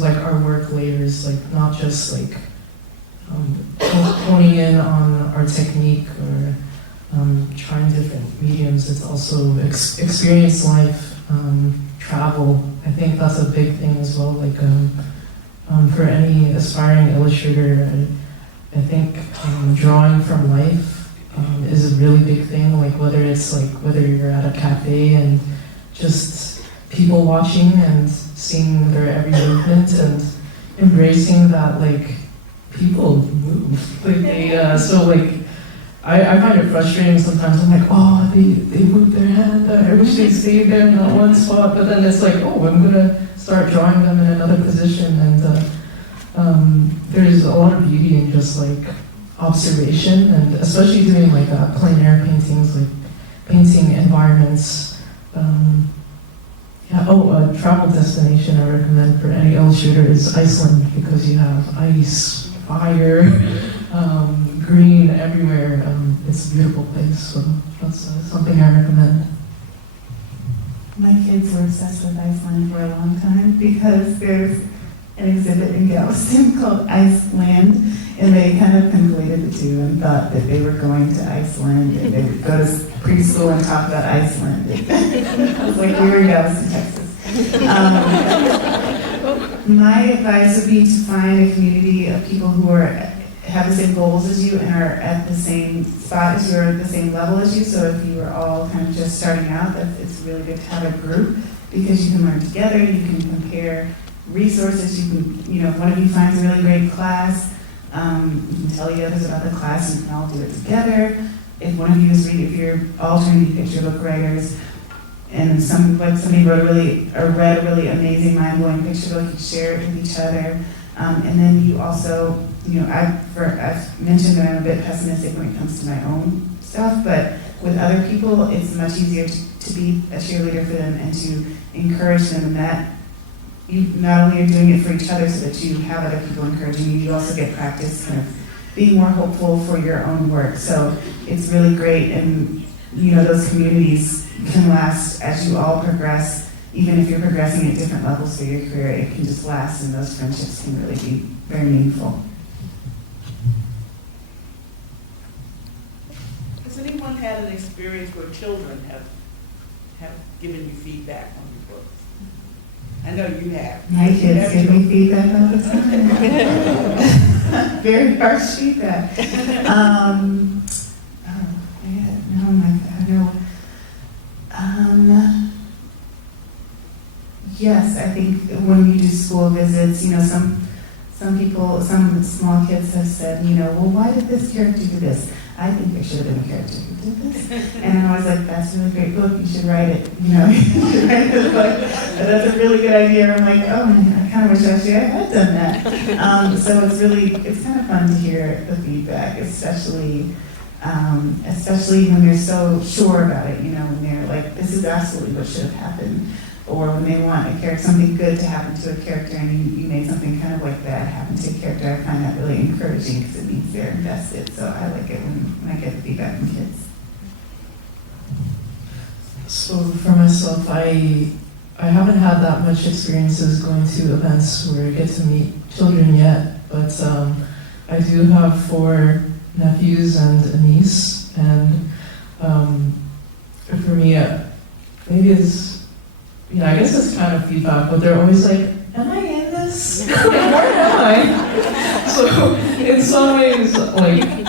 like our work layers, like not just like honing in on our technique or trying different mediums. It's also experience life, travel. I think that's a big thing as well. Like for any aspiring illustrator, I think drawing from life is a really big thing. Like whether you're at a cafe and just people watching and seeing their every movement and embracing that, like people move. Like they so like. I find it frustrating sometimes. I'm like, oh, they moved their hand. I wish they stayed there in that one spot. But then it's like, oh, I'm gonna start drawing them in another position. And there's a lot of beauty in just like observation, and especially doing like plein air paintings, like painting environments. A travel destination I recommend for any illustrator is Iceland, because you have ice, fire. Green everywhere. It's a beautiful place, so that's something I recommend. My kids were obsessed with Iceland for a long time because there's an exhibit in Galveston called Iceland, and they kind of conflated the two and thought that they were going to Iceland, and they would go to preschool and talk about Iceland. I was like, we were in Galveston, Texas. My advice would be to find a community of people who have the same goals as you and are at the same spot as you, or at the same level as you. So if you are all kind of just starting out, it's really good to have a group, because you can learn together, you can compare resources, you can, if one of you finds a really great class, you can tell the others about the class, and you can all do it together. If one of you if you're all trying to be picture book writers, and somebody read a really amazing, mind-blowing picture book, you share it with each other. And then you also, I've mentioned that I'm a bit pessimistic when it comes to my own stuff, but with other people, it's much easier to be a cheerleader for them and to encourage them, and that you not only are doing it for each other so that you have other people encouraging you, you also get practice kind of being more hopeful for your own work. So it's really great, and those communities can last as you all progress. Even if you're progressing at different levels for your career, it can just last, and those friendships can really be very meaningful. Has anyone had an experience where children have given you feedback on your books? I know you have. My kids give me feedback all the time. Very harsh feedback. Yes, I think when you do school visits, some small kids have said, well, why did this character do this? I think there should have been a character who did this. And I was like, that's a really great book, you should write it, you know, you should write this book. That's a really good idea. I'm like, oh man, I kind of wish actually I had done that. So it's kind of fun to hear the feedback, especially when they're so sure about it, you know, when they're like, this is absolutely what should have happened. Or when they want a character, something good to happen to a character, and you made something kind of like that happen to a character. I find that really encouraging because it means they're invested. So I like it when I get the feedback from kids. So for myself, I haven't had that much experiences going to events where I get to meet children yet, but I do have 4 nephews and a niece, and for me, maybe it's, I guess it's kind of feedback, but they're always like, am I in this? Where am I? So in some ways, like,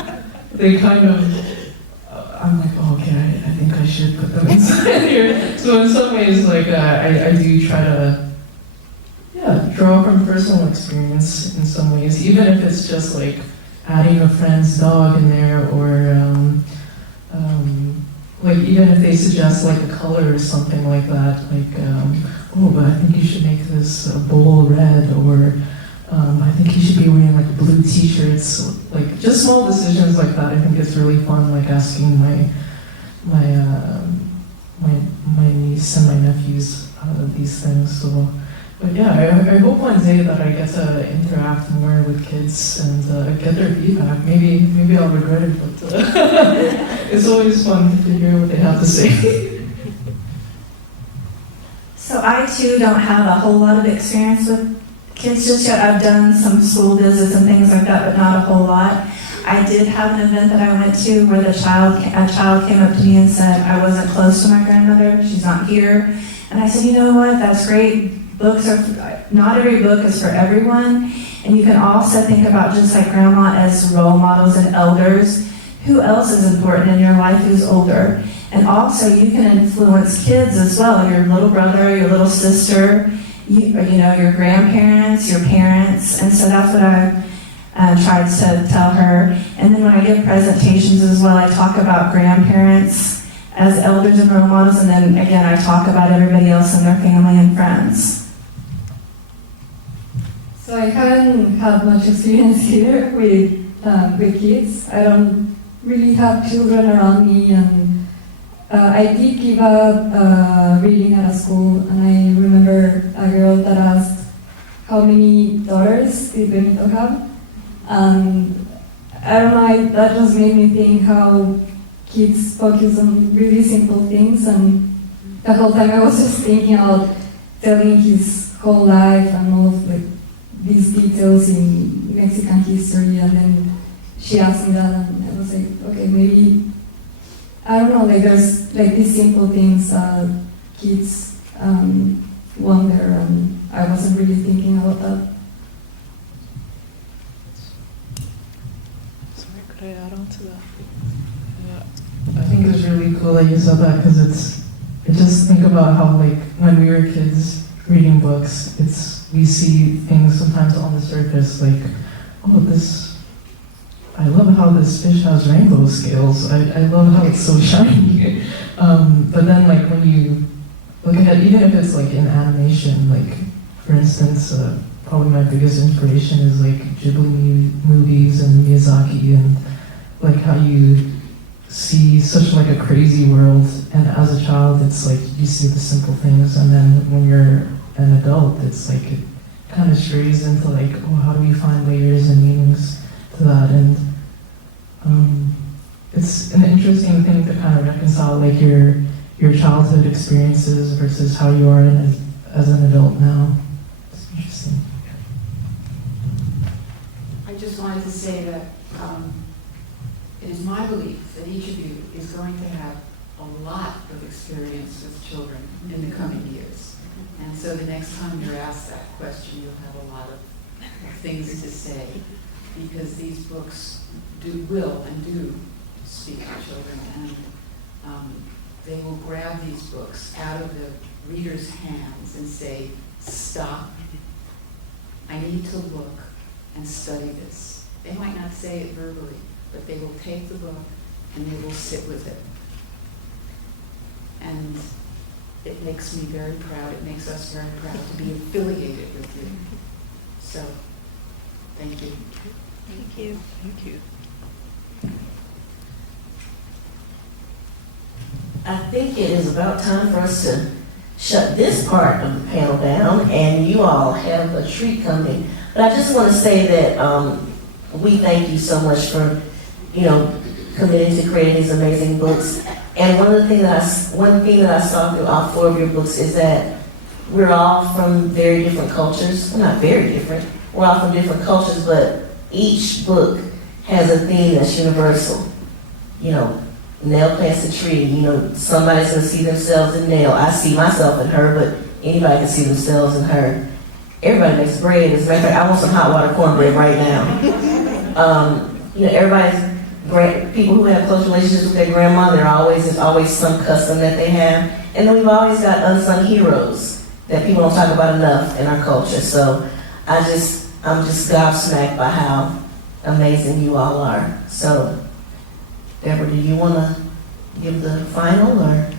they kind of, I'm like, oh, okay, I think I should put them inside here. So in some ways, like, I do try to, draw from personal experience in some ways, even if it's just like adding a friend's dog in there, or like even if they suggest like a color or something like that, like, oh, but I think you should make this bowl red, or I think you should be wearing like blue t-shirts, like just small decisions like that. I think it's really fun, like asking my niece and my nephews these things. So, but yeah, I hope one day that I get to interact more with kids and get their feedback. Maybe I'll regret it, but it's always fun to hear what they have to say. So I too don't have a whole lot of experience with kids just yet. I've done some school visits and things like that, but not a whole lot. I did have an event that I went to where a child came up to me and said, I wasn't close to my grandmother, she's not here. And I said, you know what, that's great. Books are, not every book is for everyone. And you can also think about, just like grandma, as role models and elders. Who else is important in your life who's older? And also you can influence kids as well, your little brother, your little sister, you know, your grandparents, your parents. And so that's what I tried to tell her. And then when I give presentations as well, I talk about grandparents as elders and role models, and then again I talk about everybody else and their family and friends. So I haven't had much experience here with kids. I don't really have children around me, and I did give up reading at a school, and I remember a girl that asked how many daughters did Benito have, and I don't know, that just made me think how kids focus on really simple things, and the whole time I was just thinking about telling his whole life and all of these details in Mexican history, and then she asked me that, and I was like, okay, maybe, I don't know, like there's like these simple things kids wonder, and I wasn't really thinking about that. Sorry, could I add on to that? I think it's really cool that you said that, because I just think about how, like, when we were kids reading books, we see things sometimes on the surface, like, oh, I love how this fish has rainbow scales. I love how it's so shiny. But then, like, when you look at it, even if it's like in animation, like, for instance, probably my biggest inspiration is like Ghibli movies and Miyazaki, and like how you see such like a crazy world, and as a child it's like you see the simple things, and then when you're an adult it's like it kind of strays into like, oh, how do we find layers and meanings to that? And it's an interesting thing to kind of reconcile, like your childhood experiences versus how you are as an adult now. It's interesting. I just wanted to say that it is my belief that each of you is going to have a lot of experience with children in the coming years. And so the next time you're asked that question, you'll have a lot of things to say, because these books will speak to children, and they will grab these books out of the reader's hands and say, stop, I need to look and study this. They might not say it verbally, but they will take the book and they will sit with it. And it makes me very proud. It makes us very proud to be affiliated with you. So, thank you. Thank you. Thank you. I think it is about time for us to shut this part of the panel down, and you all have a treat coming. But I just want to say that we thank you so much for, committing to creating these amazing books. And one thing that I saw through all 4 of your books is that we're all from very different cultures. Well, not very different. We're all from different cultures, but each book has a theme that's universal. Nell plants a tree. Somebody's going to see themselves in Nell. I see myself in her, but anybody can see themselves in her. Everybody makes bread. As a matter of fact, I want some hot water cornbread right now. People who have close relationships with their grandma, there's always some custom that they have. And then we've always got unsung heroes that people don't talk about enough in our culture. So I'm just gobsmacked by how amazing you all are. So, Deborah, do you want to give the final, or?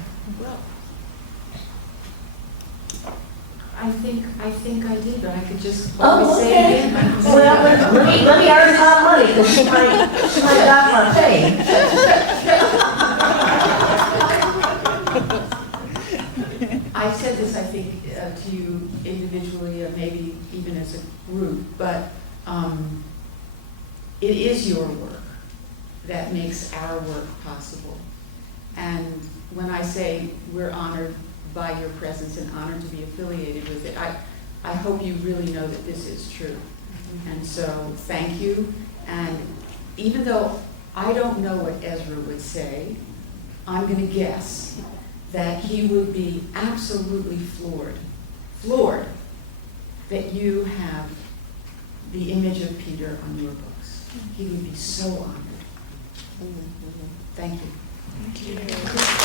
I think I did, but I could just Oh, say okay. it again. Well, let me earn some money, because she might dock my pay. I said this, I think, to you individually, or maybe even as a group, but it is your work that makes our work possible. And when I say we're honored by your presence and honored to be affiliated with it, I hope you really know that this is true. And so, thank you. And even though I don't know what Ezra would say, I'm going to guess that he would be absolutely floored that you have the image of Peter on your books. He would be so honored. Thank you. Thank you.